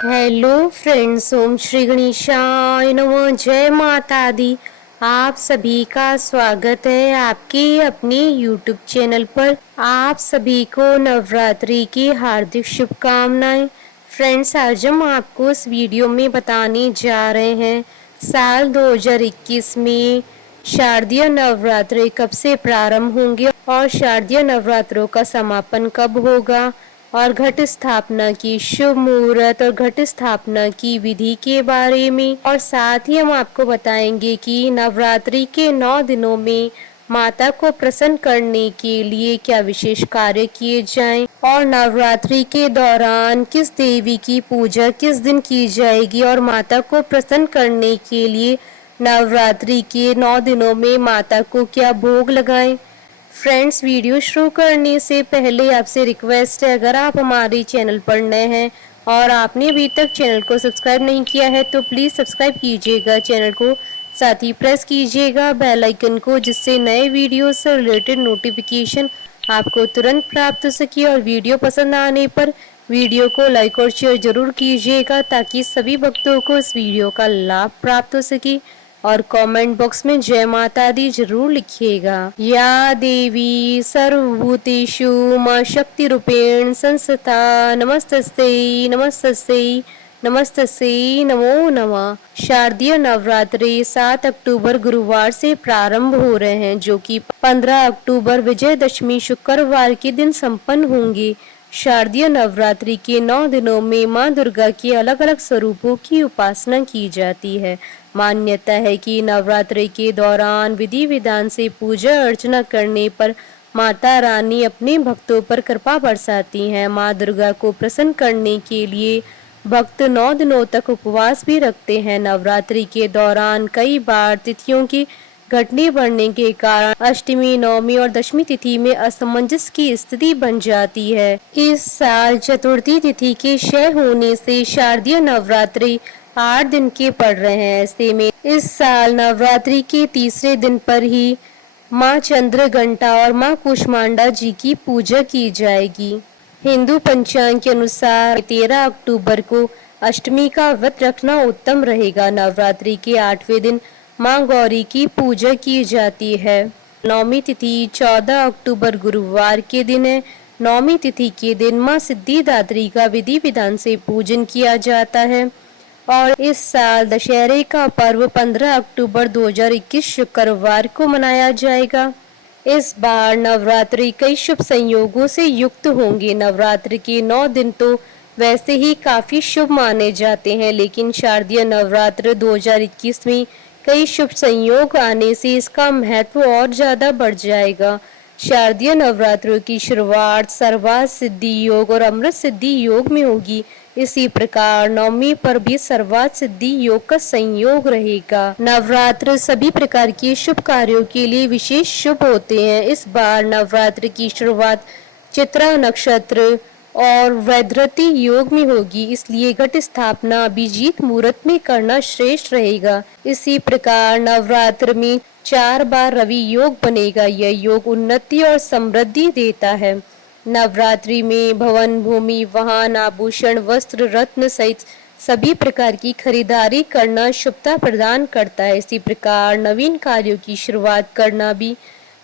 Hello friends, ओम श्री गणेशाय नमः। जय माता दी। आप सभी का स्वागत है आपके अपने यूट्यूब चैनल पर। आप सभी को नवरात्रि की हार्दिक शुभकामनाएं। फ्रेंड्स, आज हम आपको इस वीडियो में बताने जा रहे हैं साल 2021 में शारदीय नवरात्रि कब से प्रारंभ होंगे और शारदीय नवरात्रों का समापन कब होगा और घट स्थापना की शुभ मुहूर्त और घट स्थापना की विधि के बारे में। और साथ ही हम आपको बताएंगे कि नवरात्रि के 9 दिनों में माता को प्रसन्न करने के लिए क्या विशेष कार्य किए जाएं और नवरात्रि के दौरान किस देवी की पूजा किस दिन की जाएगी और माता को प्रसन्न करने के लिए नवरात्रि के 9 दिनों में माता को क्या भोग लगाएं। फ्रेंड्स, वीडियो शुरू करने से पहले आपसे रिक्वेस्ट है, अगर आप हमारे चैनल पर नए हैं और आपने अभी तक चैनल को सब्सक्राइब नहीं किया है तो प्लीज़ सब्सक्राइब कीजिएगा चैनल को। साथ ही प्रेस कीजिएगा बेल आइकन को, जिससे नए वीडियो से रिलेटेड नोटिफिकेशन आपको तुरंत प्राप्त हो सके। और वीडियो पसंद आने पर वीडियो को लाइक और शेयर जरूर कीजिएगा ताकि सभी भक्तों को इस वीडियो का लाभ प्राप्त हो सके। और कमेंट बॉक्स में जय माता दी जरूर लिखिएगा। या देवी सर्वभूतेषु मां शक्ति रूपेण संस्थिता नमस्तस्यै नमस्तस्यै नमस्तस्यै नमो नमः। शारदीय नवरात्रि 7 अक्टूबर गुरुवार से प्रारंभ हो रहे हैं, जो कि 15 अक्टूबर विजयदशमी शुक्रवार के दिन संपन्न होंगे। शारदीय नवरात्रि के 9 दिनों में मां दुर्गा के अलग अलग स्वरूपों की उपासना की जाती है। मान्यता है कि नवरात्रि के दौरान विधि विधान से पूजा अर्चना करने पर माता रानी अपने भक्तों पर कृपा बरसाती हैं। मां दुर्गा को प्रसन्न करने के लिए भक्त 9 दिनों तक उपवास भी रखते हैं। नवरात्रि के दौरान कई बार तिथियों की घटने बढ़ने के कारण अष्टमी, नवमी और दशमी तिथि में असमंजस की स्थिति बन जाती है। इस साल चतुर्थी तिथि के क्षय होने से शारदीय नवरात्रि 8 दिन के पड़ रहे हैं। ऐसे में इस साल नवरात्रि के तीसरे दिन पर ही माँ चंद्र घंटा और माँ कुष्मांडा जी की पूजा की जाएगी। हिंदू पंचांग के अनुसार 13 अक्टूबर को अष्टमी का व्रत रखना उत्तम रहेगा। नवरात्रि के 8वें दिन माँ गौरी की पूजा की जाती है। नवमी तिथि 14 अक्टूबर गुरुवार के दिन है। नवमी तिथि के दिन माँ सिद्धिदात्री का विधि विधान से पूजन किया जाता है। और इस साल दशहरे का पर्व 15 अक्टूबर 2021 शुक्रवार को मनाया जाएगा। इस बार नवरात्रि कई शुभ संयोगों से युक्त होंगे। नवरात्रि के 9 दिन तो वैसे ही काफी शुभ माने जाते हैं, लेकिन शारदीय नवरात्र 2021 में कई शुभ संयोग आने से इसका महत्व और ज्यादा बढ़ जाएगा। शारदीय नवरात्रों की शुरुआत सर्वार्थ सिद्धि योग और अमृत सिद्धि योग में होगी। इसी प्रकार नवमी पर भी सर्वार्थ सिद्धि योग का संयोग रहेगा। नवरात्र सभी प्रकार के शुभ कार्यों के लिए विशेष शुभ होते हैं। इस बार नवरात्र की शुरुआत चित्रा नक्षत्र और वैधृति योग में होगी, इसलिए घट स्थापना अभिजीत मुहूर्त में करना श्रेष्ठ रहेगा। इसी प्रकार नवरात्र में 4 बार रवि योग बनेगा। यह योग उन्नति और समृद्धि देता है। नवरात्रि में भवन, भूमि, वाहन, आभूषण, वस्त्र, रत्न सहित सभी प्रकार की खरीदारी करना शुभता प्रदान करता है। इसी प्रकार नवीन कार्यों की शुरुआत करना भी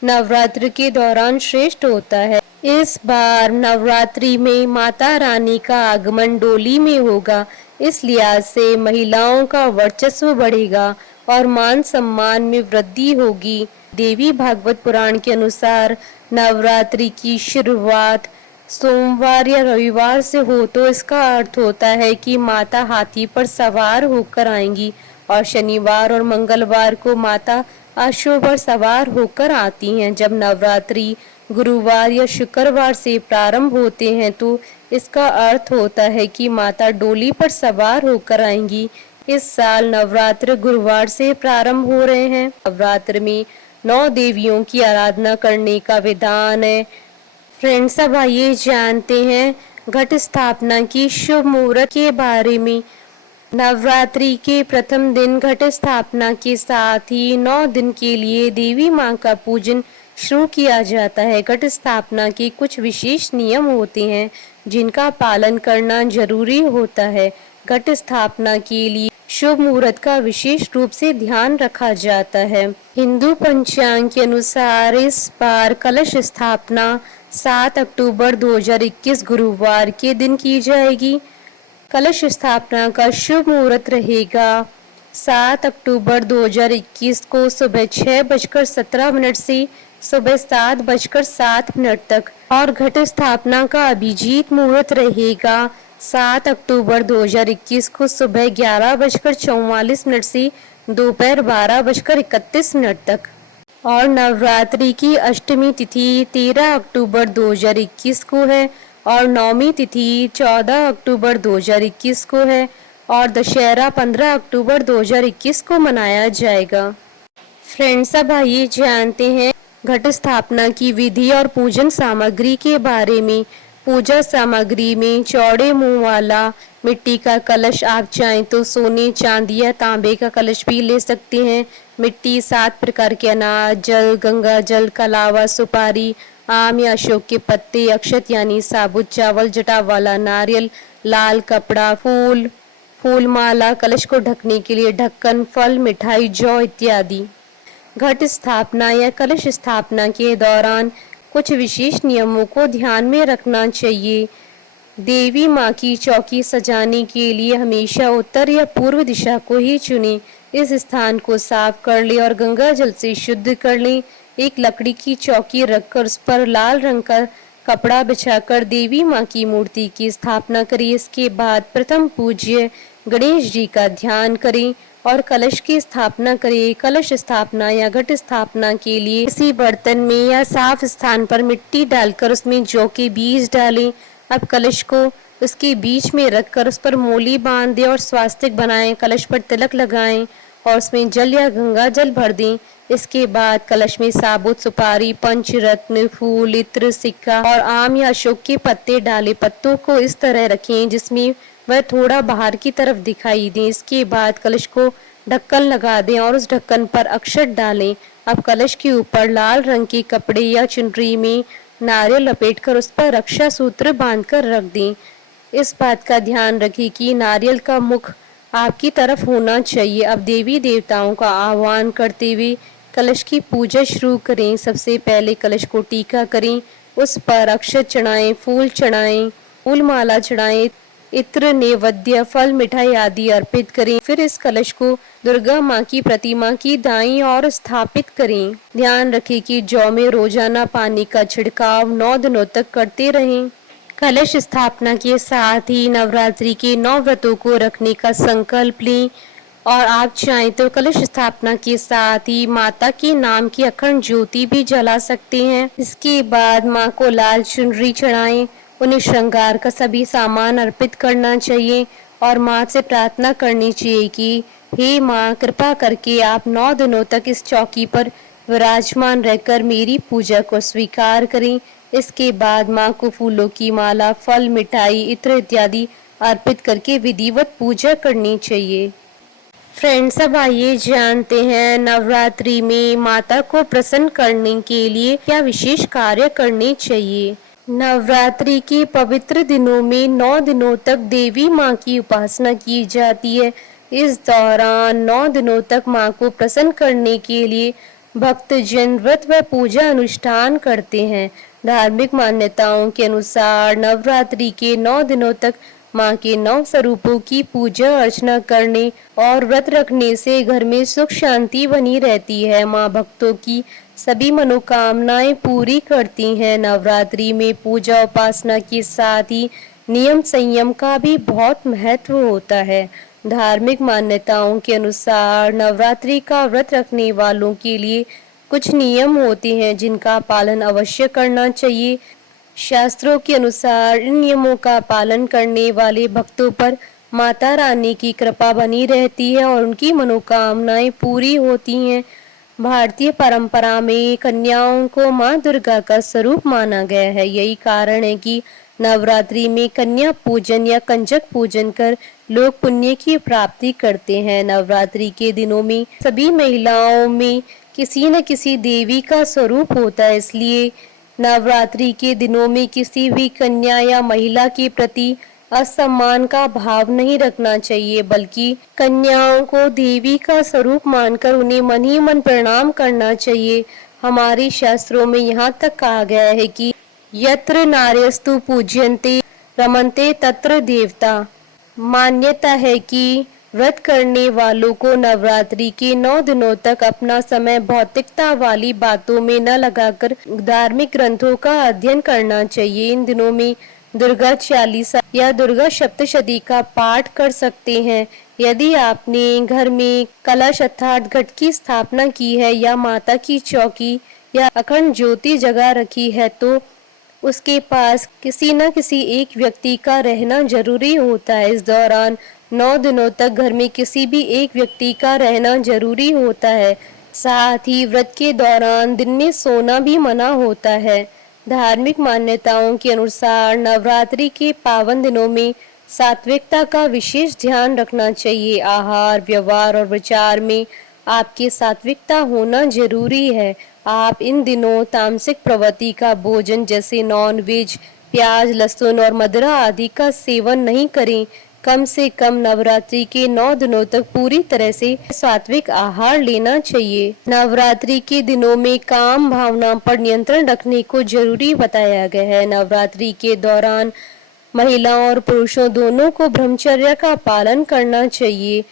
नवरात्र के दौरान श्रेष्ठ होता है। इस बार नवरात्रि में माता रानी का आगमन डोली में होगा। इस लिहाज से महिलाओं का वर्चस्व बढ़ेगा और मान सम्मान में वृद्धि होगी। देवी भागवत पुराण के अनुसार नवरात्रि की शुरुआत सोमवार या रविवार से हो तो इसका अर्थ होता है कि माता हाथी पर सवार होकर आएंगी और शनिवार और मंगलवार को माता अश्व पर सवार होकर आती हैं। जब नवरात्रि गुरुवार या शुक्रवार से प्रारंभ होते हैं तो इसका अर्थ होता है कि माता डोली पर सवार होकर आएंगी। इस साल नवरात्र गुरुवार से प्रारंभ हो रहे हैं। नवरात्र में 9 देवियों की आराधना करने का विधान है। फ्रेंड्स, अब आइए जानते हैं घट स्थापना की शुभ मुहूर्त के बारे में। नवरात्रि के प्रथम दिन घट स्थापना के साथ ही 9 दिन के लिए देवी मां का पूजन शुरू किया जाता है। घट स्थापना के कुछ विशेष नियम होते हैं जिनका पालन करना जरूरी होता है। घट स्थापना के लिए शुभ मुहूर्त का विशेष रूप से ध्यान रखा जाता है। हिंदू पंचांग के अनुसार इस बार कलश स्थापना 7 अक्टूबर 2021 गुरुवार के दिन की जाएगी। कलश स्थापना का शुभ मुहूर्त रहेगा 7 अक्टूबर 2021 को सुबह 6:17 से सुबह 7:07 तक और घट स्थापना का अभिजीत मुहूर्त रहेगा 7 अक्टूबर 2021 को सुबह 11:44 से दोपहर 12:31 तक और नवरात्रि की अष्टमी तिथि 13 अक्टूबर 2021 को है और नवमी तिथि 14 अक्टूबर 2021 को है और दशहरा 15 अक्टूबर 2021 को मनाया जाएगा। फ्रेंड्स, अब आइए जानते हैं घट स्थापना की विधि और पूजन सामग्री के बारे में। पूजा सामग्री में चौड़े मुंह वाला मिट्टी का कलश, आप चाहें तो सोने, चांदी या तांबे का कलश भी ले सकते हैं। मिट्टी, 7 प्रकार के अनाज, जल, गंगा जल, कलावा, सुपारी, आम या अशोक के पत्ते, अक्षत यानी साबुत चावल, जटा वाला नारियल, लाल कपड़ा, फूल माला, कलश को ढकने के लिए ढक्कन, फल, मिठाई, जौ इत्यादि। घट स्थापना या कलश स्थापना के दौरान कुछ विशेष नियमों को ध्यान में रखना चाहिए। देवी माँ की चौकी सजाने के लिए हमेशा उत्तर या पूर्व दिशा को ही चुनें। इस स्थान को साफ कर लें और गंगा जल से शुद्ध कर लें। एक लकड़ी की चौकी रखकर उस पर लाल रंग का कपड़ा बिछाकर देवी माँ की मूर्ति की स्थापना करें। इसके बाद प्रथम पूज्य गणेश जी का ध्यान करें और कलश की स्थापना करें। कलश स्थापना या घट स्थापना के लिए किसी बर्तन में या साफ स्थान पर मिट्टी डालकर उसमें जौ के बीज डालें। अब कलश को उसके बीच में रखकर उस पर मोली बांध दें और स्वास्तिक बनाएं। कलश पर तिलक लगाएं और उसमें जल या गंगा जल भर दें। इसके बाद कलश में साबुत सुपारी, पंचरत्न, फूल, इत्र, सिक्का और आम या अशोक के पत्ते डालें। पत्तों को इस तरह रखें जिसमें वह थोड़ा बाहर की तरफ दिखाई दें। इसके बाद कलश को ढक्कन लगा दें और उस ढक्कन पर अक्षत डालें। अब कलश के ऊपर लाल रंग के कपड़े या चुनरी में नारियल लपेटकर उस पर रक्षा सूत्र बांधकर रख दें। इस बात का ध्यान रखें कि नारियल का मुख आपकी तरफ होना चाहिए। अब देवी देवताओं का आह्वान करते हुए कलश की पूजा शुरू करें। सबसे पहले कलश को टीका करें, उस पर अक्षत चढ़ाएं, फूल चढ़ाएं, फूल माला चढ़ाएं, इत्र, नैवेद्य, फल, मिठाई आदि अर्पित करें। फिर इस कलश को दुर्गा माँ की प्रतिमा की दाईं ओर स्थापित करें। ध्यान रखें कि जौ में रोजाना पानी का छिड़काव 9 दिनों तक करते रहें। कलश स्थापना के साथ ही नवरात्रि के 9 व्रतों को रखने का संकल्प लें और आप चाहें तो कलश स्थापना के साथ ही माता के नाम की अखंड ज्योति भी जला सकते हैं। इसके बाद माँ को लाल चुनरी चढ़ाएं, उन्हें श्रृंगार का सभी सामान अर्पित करना चाहिए और माँ से प्रार्थना करनी चाहिए कि हे माँ, कृपा करके आप 9 दिनों तक इस चौकी पर विराजमान रहकर मेरी पूजा को स्वीकार करें। इसके बाद माँ को फूलों की माला, फल, मिठाई, इत्र इत्यादि अर्पित करके विधिवत पूजा करनी चाहिए। फ्रेंड्स, अब आइए जानते हैं नवरात्रि में माता को प्रसन्न करने के लिए क्या विशेष कार्य करने चाहिए। नवरात्रि के पवित्र दिनों में 9 दिनों तक देवी माँ की उपासना की जाती है। इस दौरान 9 दिनों तक माँ को प्रसन्न करने के लिए भक्तजन व्रत व पूजा अनुष्ठान करते हैं। धार्मिक मान्यताओं के अनुसार नवरात्रि के 9 दिनों तक माँ के 9 स्वरूपों की पूजा अर्चना करने और व्रत रखने से घर में सुख शांति बनी रहती है। माँ भक्तों की सभी मनोकामनाएं पूरी करती हैं। नवरात्रि में पूजा उपासना के साथ ही नियम संयम का भी बहुत महत्व होता है। धार्मिक मान्यताओं के अनुसार नवरात्रि का व्रत रखने वालों के लिए कुछ नियम होते हैं जिनका पालन अवश्य करना चाहिए। शास्त्रों के अनुसार इन नियमों का पालन करने वाले भक्तों पर माता रानी की कृपा बनी रहती है और उनकी मनोकामनाएं पूरी होती हैं। भारतीय परंपरा में कन्याओं को मां दुर्गा का स्वरूप माना गया है। यही कारण है कि नवरात्रि में कन्या पूजन या कंजक पूजन कर लोग पुण्य की प्राप्ति करते हैं। नवरात्रि के दिनों में सभी महिलाओं में किसी न किसी देवी का स्वरूप होता है, इसलिए नवरात्रि के दिनों में किसी भी कन्या या महिला के प्रति असम्मान का भाव नहीं रखना चाहिए, बल्कि कन्याओं को देवी का स्वरूप मानकर उन्हें मन ही मन प्रणाम करना चाहिए। हमारे शास्त्रों में यहाँ तक कहा गया है कि यत्र नार्यस्तु पूज्यन्ते रमन्ते तत्र देवता। मान्यता है कि व्रत करने वालों को नवरात्रि के 9 दिनों तक अपना समय भौतिकता वाली बातों में न लगाकर धार्मिक ग्रंथों का अध्ययन करना चाहिए। इन दिनों में दुर्गा चालीसा या दुर्गा सप्तशती का पाठ कर सकते हैं। यदि आपने घर में कलश अर्थात घट की स्थापना की है या माता की चौकी या अखंड ज्योति जगा रखी है, तो उसके पास किसी न किसी एक व्यक्ति का रहना जरूरी होता है। इस दौरान 9 दिनों तक घर में किसी भी एक व्यक्ति का रहना जरूरी होता है। साथ ही व्रत के दौरान दिन में सोना भी मना होता है। धार्मिक मान्यताओं के अनुसार नवरात्रि के पावन दिनों में सात्विकता का विशेष ध्यान रखना चाहिए। आहार, व्यवहार और विचार में आपकी सात्विकता होना जरूरी है। आप इन दिनों तामसिक प्रवृत्ति का भोजन जैसे नॉन वेज, प्याज, लहसुन और मदिरा आदि का सेवन नहीं करें। कम से कम नवरात्रि के 9 दिनों तक पूरी तरह से सात्विक आहार लेना चाहिए। नवरात्रि के दिनों में काम भावना पर नियंत्रण रखने को जरूरी बताया गया है। नवरात्रि के दौरान महिलाओं और पुरुषों दोनों को ब्रह्मचर्य का पालन करना चाहिए।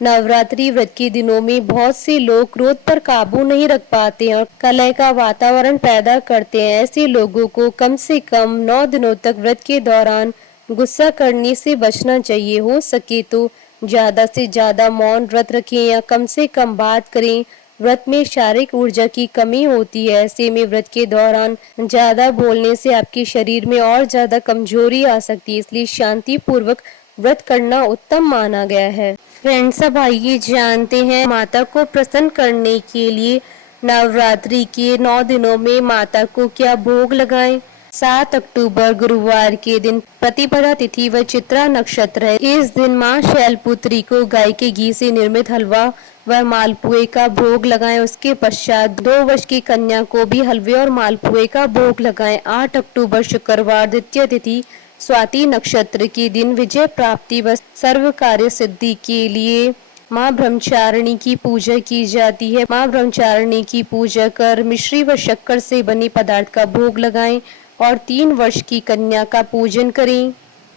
नवरात्रि व्रत के दिनों में बहुत से लोग क्रोध पर काबू नहीं रख पाते हैं और कलह का वातावरण पैदा करते हैं। ऐसे लोगों को कम से कम 9 दिनों तक व्रत के दौरान गुस्सा करने से बचना चाहिए। हो सके तो ज्यादा से ज्यादा मौन व्रत रखें या कम से कम बात करें। व्रत में शारीरिक ऊर्जा की कमी होती है। ऐसे में व्रत के दौरान ज्यादा बोलने से आपके शरीर में और ज्यादा कमजोरी आ सकती है, इसलिए शांति पूर्वक व्रत करना उत्तम माना गया है। फ्रेंड्स, अब आइए जानते हैं माता को प्रसन्न करने के लिए नवरात्रि के 9 दिनों में माता को क्या भोग लगाएं। 7 अक्टूबर गुरुवार के दिन प्रतिपदा तिथि व चित्रा नक्षत्र है। इस दिन मां शैलपुत्री को गाय के घी से निर्मित हलवा व मालपुए का भोग लगाएं। उसके पश्चात 2 वर्ष की कन्या को भी हलवे और मालपुए का भोग लगाएं। 8 अक्टूबर शुक्रवार द्वितीय तिथि स्वाति नक्षत्र के दिन विजय प्राप्ति व सर्व कार्य सिद्धि के लिए माँ ब्रह्मचारिणी की पूजा की जाती है। माँ ब्रह्मचारिणी की पूजा कर मिश्री व शक्कर से बने पदार्थ का भोग लगाएं और 3 वर्ष की कन्या का पूजन करें।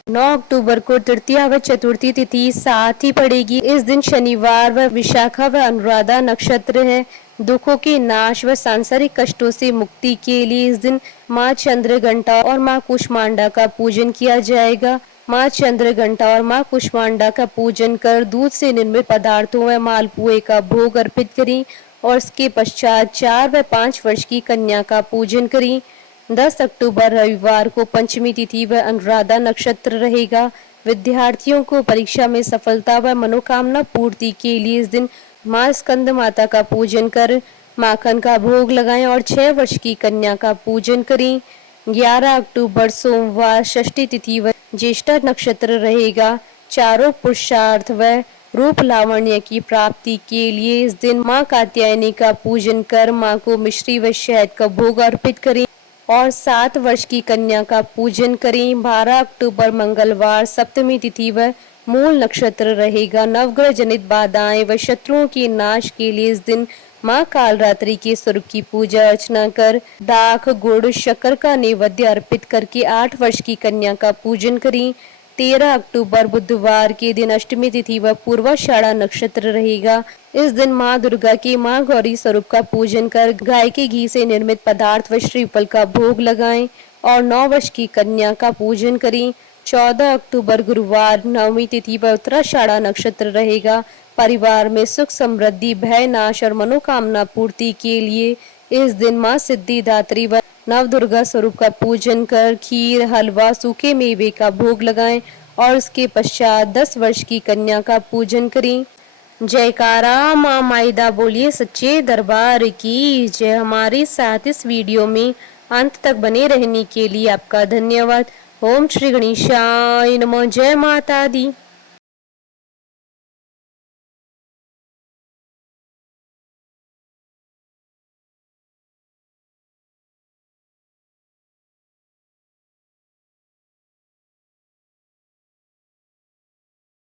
9 अक्टूबर को तृतीया व चतुर्थी तिथि साथ ही पड़ेगी। इस दिन शनिवार व विशाखा व अनुराधा नक्षत्र है। दुखों के नाश व सांसारिक कष्टों से मुक्ति के लिए इस दिन माँ चंद्रघंटा और माँ कुष्मांडा का पूजन किया जाएगा। माँ चंद्रघंटा और माँ कुष्मांडा का पूजन कर दूध से निर्मित पदार्थों व मालपुए का भोग अर्पित करें और इसके पश्चात 4 व 5 वर्ष की कन्या का पूजन करें। 10 अक्टूबर रविवार को पंचमी तिथि व अनुराधा नक्षत्र रहेगा। विद्यार्थियों को परीक्षा में सफलता व मनोकामना पूर्ति के लिए इस दिन माँ स्कंद माता का पूजन कर माखन का भोग लगाएं और 6 वर्ष की कन्या का पूजन करें। 11 अक्टूबर सोमवार षष्ठी तिथि व ज्येष्ठा नक्षत्र रहेगा। चारों पुरुषार्थ व रूप लावण्य की प्राप्ति के लिए इस दिन माँ कात्यायनी का पूजन कर माँ को मिश्री व शहद का भोग अर्पित करें और 7 वर्ष की कन्या का पूजन करें। 12 अक्टूबर मंगलवार सप्तमी तिथि व मूल नक्षत्र रहेगा। नवग्रह जनित बाधाएं व शत्रुओं के नाश के लिए इस दिन माँ कालरात्रि के स्वरूप की पूजा अर्चना कर दाख, गुड़, शक्कर का नैवेद्य अर्पित करके 8 वर्ष की कन्या का पूजन करें। 13 अक्टूबर बुधवार के दिन अष्टमी तिथि व पूर्वाषाढ़ा नक्षत्र रहेगा। इस दिन माँ दुर्गा के माँ गौरी स्वरूप का पूजन कर गाय के घी से निर्मित पदार्थ व श्रीफल का भोग लगाएं और 9 वर्ष की कन्या का पूजन करें। 14 अक्टूबर गुरुवार नवमी तिथि व उत्तराषाढ़ा नक्षत्र रहेगा। परिवार में सुख समृद्धि, भय नाश और मनोकामना पूर्ति के लिए इस दिन माँ सिद्धिदात्री व नव दुर्गा स्वरूप का पूजन कर खीर, हलवा, सूखे मेवे का भोग लगाएं और उसके पश्चात 10 वर्ष की कन्या का पूजन करें। जयकारा माँ माइदा बोलिए सच्चे दरबार की जय। हमारे साथ इस वीडियो में अंत तक बने रहने के लिए आपका धन्यवाद। ओम श्री गणेशाय नमः। जय माता दी।